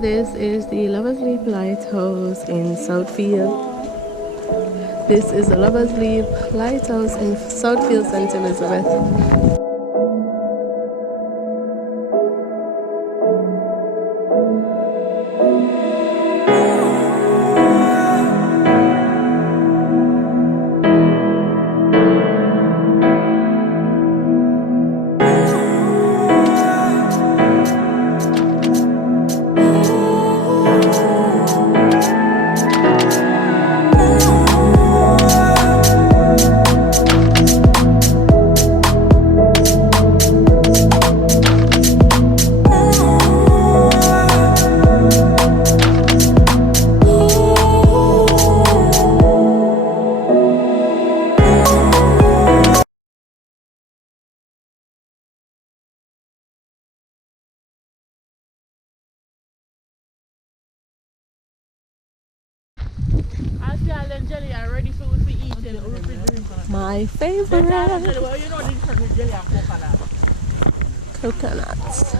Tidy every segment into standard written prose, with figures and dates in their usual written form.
This is the Lovers Leap Lighthouse in South Field. This is the Lovers Leap Lighthouse in South Field St. Elizabeth. My favorite coconuts.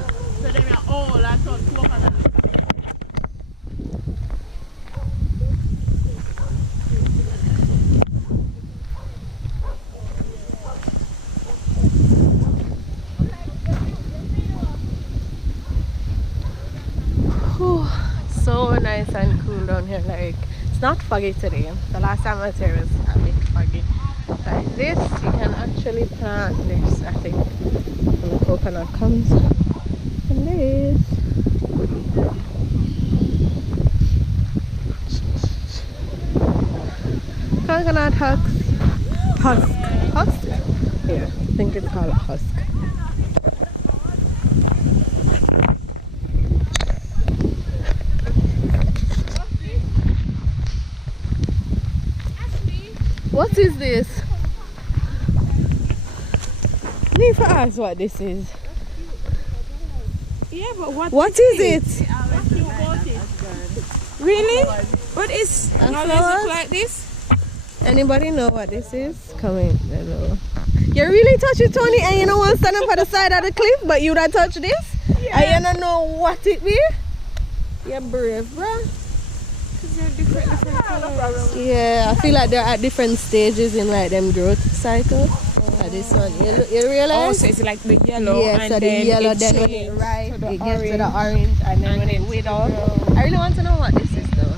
Whew, so nice and cool down here. Like, it's not foggy today. The last time I was here was a bit foggy. Like this, you can actually plant this, I think, when the coconut comes. And this. Coconut husk. Yeah, I think it's called a husk. What is this? Need to ask what this is. Yeah, but what is it? Really? What is how does it look like this? Anybody know what this is? Comment below. You really touch it, Tony, and you don't want to stand up at the side of the cliff, but you don't touch this? Yeah. And you don't know what it be? You're brave, bruh. They're different colors. Yeah, I feel like they're at different stages in like them growth cycle. Like this one, you realize? Oh, so it's like the yellow. Yeah, and so the yellow, then when it ripe, it gets to the orange, and then when it withers. I really want to know what this is though.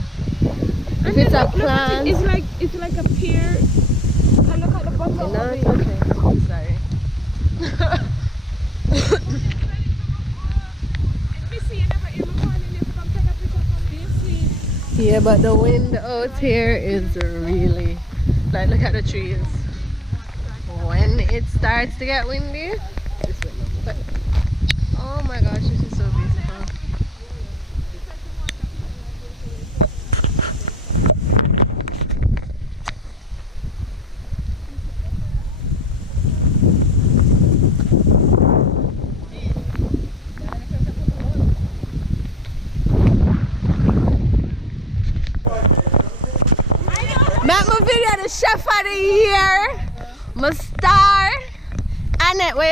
If it's a plant, it's like a pear. And look at the bottom of it. Okay, sorry. Yeah, but the wind out here is really, like, look at the trees. When it starts to get windy, but oh my gosh, this is so beautiful. Make my video the chef of the year. My star. Annette, where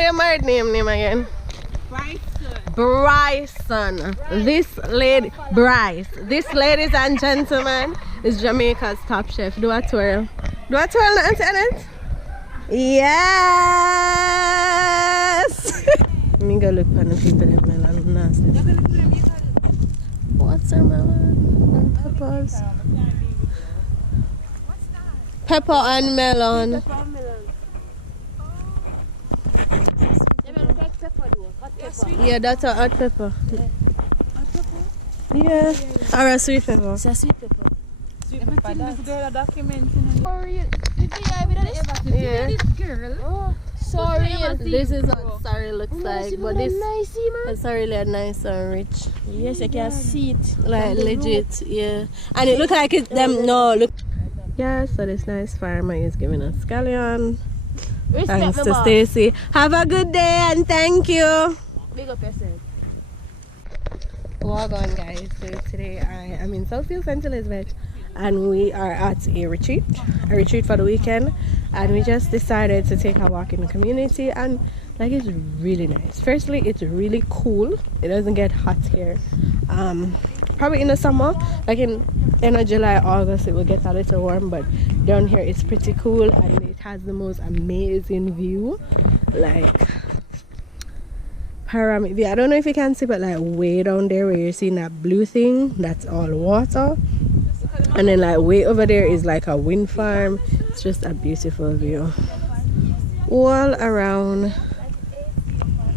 your married name again? Bryson. This lady, Bryce. This, ladies and gentlemen, is Jamaica's top chef. Do a twirl. Do a twirl, Auntie Annette? Yes! Let me go look for the people in melon. Nasty. Watermelon and peppers. Pepper and melon. Yeah, that's a hot pepper. Hot pepper? Yeah. Or a sweet pepper. It's a sweet pepper. Sweet pepper. This girl documenting. Sorry, did you have this girl? Oh, sorry. This is what sorry looks like, but this is really a nice and rich. Yes, you can see it. Like legit, yeah. And it look like it's them. No, look. Yeah, so this nice farmer is giving us scallion. Thanks to Stacy. Have a good day and thank you. Big up yourself. Log on, guys. So today I am in South Field St. Elizabeth and we are at a retreat for the weekend, and we just decided to take a walk in the community and Like, it's really nice. Firstly, it's really cool. It doesn't get hot here. Probably in the summer, like in July, August, it will get a little warm, but down here it's pretty cool, and it has the most amazing view. Like, panoramic view. I don't know if you can see, but like way down there where you're seeing that blue thing, that's all water. And then like way over there is like a wind farm. It's just a beautiful view all around